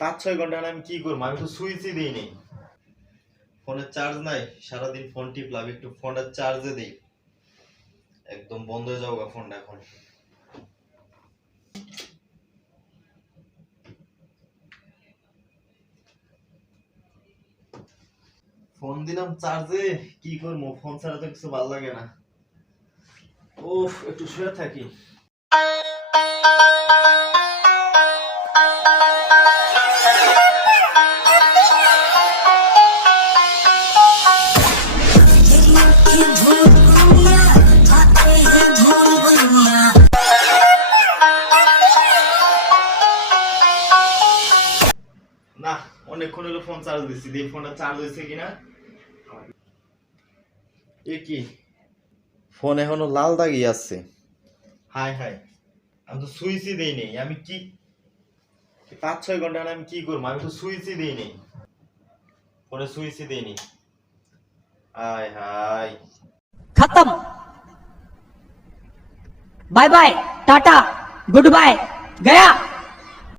পাঁচ ছয় ঘণ্টা আমি কি করব? আমি তো সুইচই দিই নেই ফোনের চার্জ নাই, সারাদিন ফোন টিপলাম, একটু ফোনটা চার্জে দিই। একদম বন্ধ হয়ে যাও ফোনটা এখন। ফোন দিলাম চার্জে কি করব? ফোন ছাড়া তো কিছু ভালো লাগে না। ওফ একটু শুয়ে থাকি। না অনেকক্ষণ হলো ফোন চার্জ দিচ্ছি। ফোনটা চার্জ হয়েছে কিনা? এ কি? ফোন এখনও লাল দাগি আছে। হাই হাই আমি তো সুইচই দিই নেই আমি কি পাঁচ ছয় ঘণ্টা আমি কি করব? আমি তো সুইচই দিই নেই ফোনে সুইচই দিই নেই হাই হাই খতম। Bye bye tata good bye Gaya.